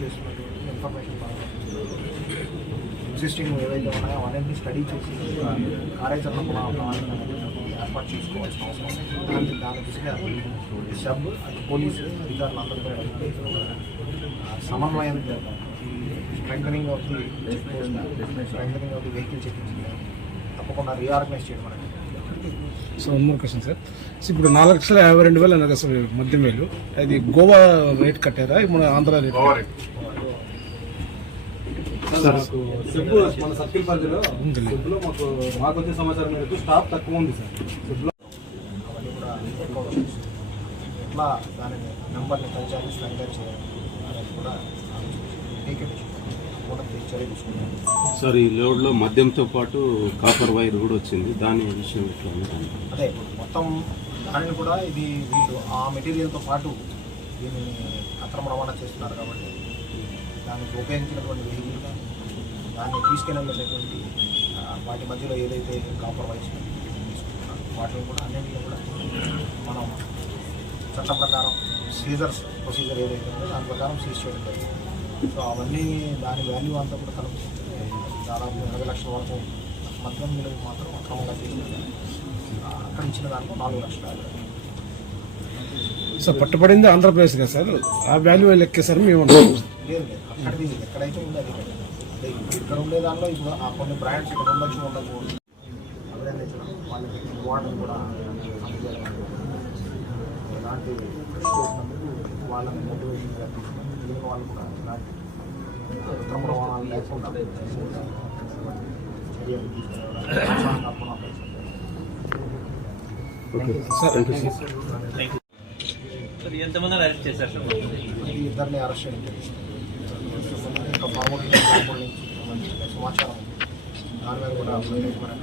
చేస్తున్నటువంటి information existing ఏవైతే ఉన్నాయో అవన్నీ స్టడీ చేసి కార్యాచరణ ప్రణా- ప్రణాళిక ఏర్పాటు చేసుకోవాల్సిన అవసరం ఉంది. దాని దాని దిశగా సబ్ అది పోలీసు అధికారులందరూ కూడా సమన్వయం strength of the check strength of the vehicle check తప్పకుండా రీఆర్గనైజ్ చేయడం అనేది. So one more question sir so ఇప్పుడు నాలుగు లక్షల యాభై రెండు వేలు అన్నారు కదా సార్ మద్యం వేలు అది గోవా రేట్ కట్టారా? మన ఆంధ్ర రేట్ సిబ్బు మన సర్కిల్ పరిధిలో సిబ్బులో మాకు మాకు వచ్చే సమాచారం మేరకు స్టాఫ్ తక్కువ ఉంది సార్. సిబ్బులో ఎట్లా దానిని నెంబర్ని చేయాలి. అనేది కూడా చర్య తీసుకుంటాం సార్ ఈ లోడ్లో మద్యంతో పాటు కాపర్ వైర్ కూడా వచ్చింది. దాని విషయం ఎట్లా ఉంది అదే మొత్తం దానిని కూడా ఇది వీళ్ళు ఆ మెటీరియల్తో పాటు దీన్ని అక్రమ రవాణా చేస్తున్నారు కాబట్టి దాన్ని ఉపయోగించినటువంటి వెహికల్ కానీ దాన్ని తీసుకెళ్ళినటువంటి వాటి మధ్యలో ఏదైతే కాపర్ వైర్స్ తీసుకుంటున్నారో. వాటిని కూడా అన్నింటినీ కూడా మనం చట్ట ప్రకారం సీజర్స్ ప్రొసీజర్ ఏదైతే ఉందో దాని ప్రకారం సీజ్ చేయడం జరిగింది. సో అవన్నీ దాని వాల్యూ అంతా కూడా కలుపుతుంది దాదాపు ఇరవై లక్షల వరకు మద్యం విలువ మాత్రం అక్రమంగా తీసుకుంటారు అక్కడ ఇచ్చిన దాంట్లో నాలుగు లక్షల. సార్ పట్టుబడింది ఆంధ్రప్రదేశ్ కదా సార్? ఆ వాల్యూ లెక్కేసారు మేము లేదు లేదు. అక్కడిది ఎక్కడైతే ఉందో అది ఇక్కడ. ఉండే దానిలో ఇప్పుడు ఆ కొన్ని బ్రాండ్స్ ఇక్కడ ఉండొచ్చు అభినందించడం వాళ్ళకి వాటర్ కూడా ఎలాంటి వాళ్ళని మోటివేషన్ వాళ్ళు కూడా ఇలాంటి ఉత్తమ రవాణాలు లేకుండా చర్యలు ఎంతమంది అరెస్ట్ చేశారు సార్ ఇద్దరిని అరెస్ట్ చేయడం ఇంకా సమాచారం దాని మీద కూడా